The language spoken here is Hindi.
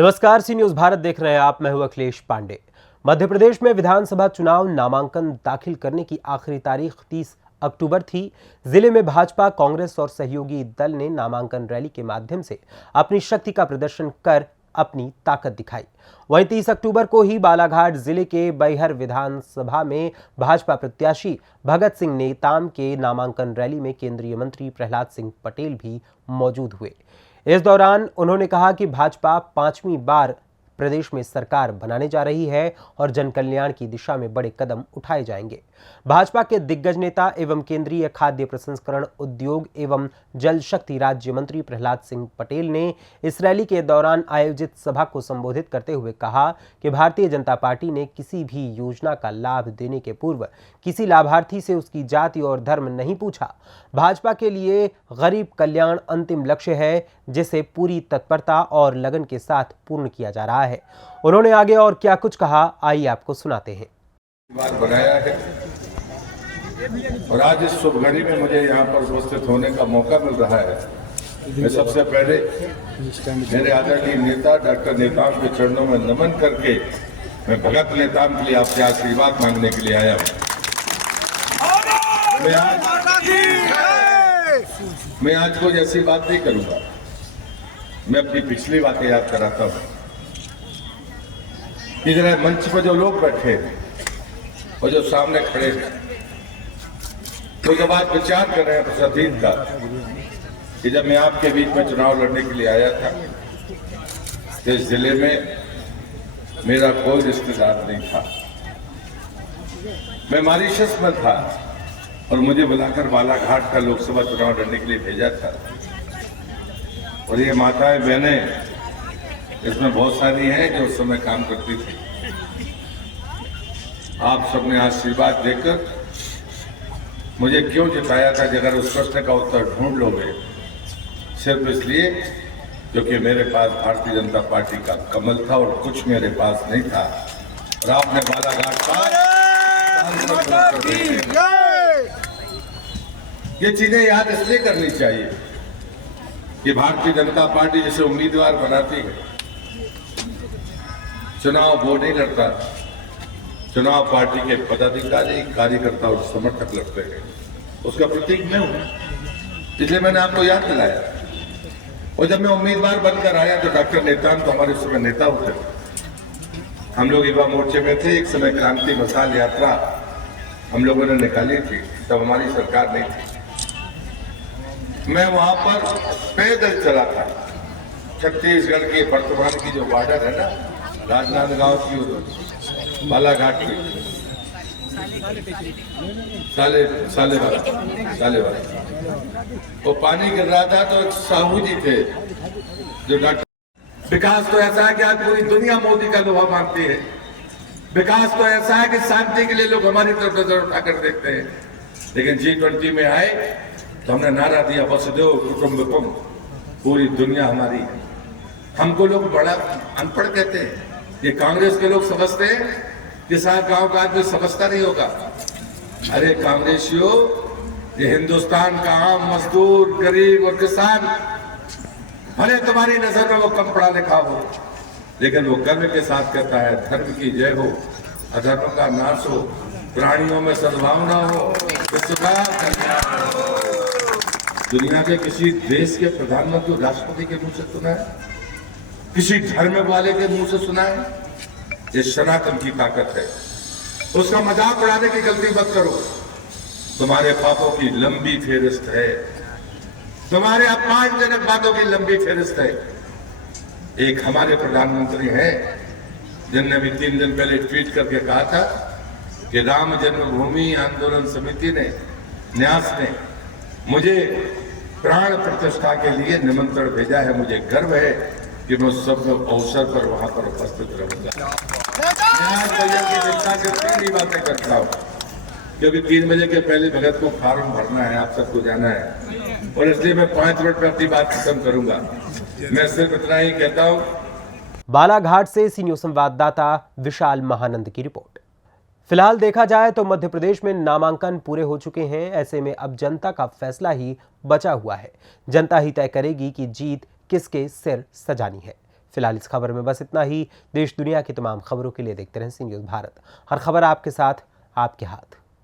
नमस्कार, सी न्यूज भारत देख रहे हैं आप। मैं हूं अखिलेश पांडे। मध्य प्रदेश में विधानसभा चुनाव नामांकन दाखिल करने की आखिरी तारीख 30 अक्टूबर थी। जिले में भाजपा, कांग्रेस और सहयोगी दल ने नामांकन रैली के माध्यम से अपनी शक्ति का प्रदर्शन कर अपनी ताकत दिखाई। वहीं 30 अक्टूबर को ही बालाघाट जिले के बैहर विधानसभा में भाजपा प्रत्याशी भगत सिंह नेताम के नामांकन रैली में केंद्रीय मंत्री प्रहलाद सिंह पटेल भी मौजूद हुए। इस दौरान उन्होंने कहा कि भाजपा 5वीं बार प्रदेश में सरकार बनाने जा रही है और जन कल्याण की दिशा में बड़े कदम उठाए जाएंगे। भाजपा के दिग्गज नेता एवं केंद्रीय खाद्य प्रसंस्करण उद्योग एवं जल शक्ति राज्य मंत्री प्रहलाद सिंह पटेल ने इस रैली के दौरान आयोजित सभा को संबोधित करते हुए कहा कि भारतीय जनता पार्टी ने किसी भी योजना का लाभ देने के पूर्व किसी लाभार्थी से उसकी जाति और धर्म नहीं पूछा। भाजपा के लिए गरीब कल्याण अंतिम लक्ष्य है, जिसे पूरी तत्परता और लगन के साथ पूर्ण किया जा रहा है। उन्होंने आगे और क्या कुछ कहा, आइए आपको सुनाते हैं। बार बनाया है और आज इस शुभ घड़ी में मुझे यहाँ पर उपस्थित होने का मौका मिल रहा है। मैं सबसे पहले मेरे आदरणीय नेता डॉक्टर नेताम के चरणों में नमन करके मैं भगत नेताम के लिए आपसे आशीर्वाद मांगने के लिए आया हूँ। मैं आज कोई ऐसी बात नहीं करूंगा। मैं अपनी पिछली बातें याद कराता हूँ। इधर मंच पर जो लोग बैठे हैं और जो सामने खड़े हैं, तो जब आप विचार कर रहे हैं प्रसादीन का कि जब मैं आपके बीच में चुनाव लड़ने के लिए आया था तो इस जिले में मेरा कोई रिश्तेदार नहीं था। मैं मॉरिशस में था और मुझे बुलाकर बालाघाट का लोकसभा चुनाव लड़ने के लिए भेजा था। और ये माताएं बहनें इसमें बहुत सारी हैं जो उस समय काम करती थी। आप सबने आशीर्वाद देकर मुझे क्यों जिताया था, अगर उस प्रश्न का उत्तर ढूंढ लोगे, सिर्फ इसलिए क्योंकि मेरे पास भारतीय जनता पार्टी का कमल था और कुछ मेरे पास नहीं था। और आपने बालाघाट ये चीजें याद इसलिए करनी चाहिए कि भारतीय जनता पार्टी जैसे उम्मीदवार बनाती है, चुनाव वो नहीं लड़ता, चुनाव पार्टी के पदाधिकारी, कार्यकर्ता और समर्थक लड़ते हैं। उसका प्रतीक मैं हूं, इसलिए मैंने आपको याद दिलाया। और जब मैं उम्मीदवार बनकर आया तो डॉक्टर नेताम तो हमारे समय नेता होते थे। हम लोग युवा मोर्चे में थे। एक समय क्रांति मसाल यात्रा हम लोगों ने निकाली थी, तब हमारी सरकार नहीं थी। मैं वहां पर पैदल चला था। छत्तीसगढ़ के वर्तमान की जो बॉर्डर है ना, राजनांदगांव की बालाघाट की सालेवाला वो पानी गिर रहा था तो साहू जी थे जो डॉक्टर। विकास तो ऐसा है कि आज पूरी दुनिया मोदी का लोहा मानती है। विकास तो ऐसा है कि शांति के लिए लोग हमारी तरफ नजर उठाकर देखते हैं। लेकिन G20 में आए तो हमने नारा दिया, वसुधैव कुटुंबकम, पूरी दुनिया हमारी है। हमको लोग बड़ा अनपढ़ कहते हैं। ये कांग्रेस के लोग समझते हैं कि साहब गांव का आदमी समझता नहीं होगा। अरे कांग्रेसियों, ये हिंदुस्तान का आम मजदूर, गरीब और किसान, भले तुम्हारी नजर में वो कम पढ़ा लिखा हो, लेकिन वो गर्व के साथ कहता है धर्म की जय हो, अधर्म का नाश हो, प्राणियों में सद्भावना हो, विश्व का कल्याण हो। दुनिया के किसी देश के प्रधानमंत्री, राष्ट्रपति के मुंह से सुना है? किसी धर्म वाले के मुंह से सुना है? ये सनातन की ताकत है। उसका मजाक उड़ाने की गलती मत करो। तुम्हारे पापों की लंबी फेहरिस्त है, तुम्हारे अपमानजनक बातों की लंबी फेहरिस्त है। एक हमारे प्रधानमंत्री हैं जिनने भी 3 दिन पहले ट्वीट करके कहा था कि राम जन्मभूमि आंदोलन समिति ने, न्यास ने मुझे प्राण प्रतिष्ठा के लिए निमंत्रण भेजा है। मुझे गर्व है कि मैं सब अवसर पर वहां पर उपस्थित रहूंगा। से 3 ही बातें करता हूँ, क्योंकि 3 बजे के पहले भगत को फॉर्म भरना है, आप सबको जाना है, और इसलिए मैं 5 मिनट में अपनी बात खत्म करूंगा। मैं सिर्फ इतना ही कहता हूँ। बालाघाट से सी न्यूज संवाददाता विशाल महानंद की रिपोर्ट। फिलहाल देखा जाए तो मध्य प्रदेश में नामांकन पूरे हो चुके हैं। ऐसे में अब जनता का फैसला ही बचा हुआ है। जनता ही तय करेगी कि जीत किसके सिर सजानी है। फिलहाल इस खबर में बस इतना ही। देश दुनिया की तमाम खबरों के लिए देखते रहें सी न्यूज़ भारत। हर खबर आपके साथ, आपके हाथ।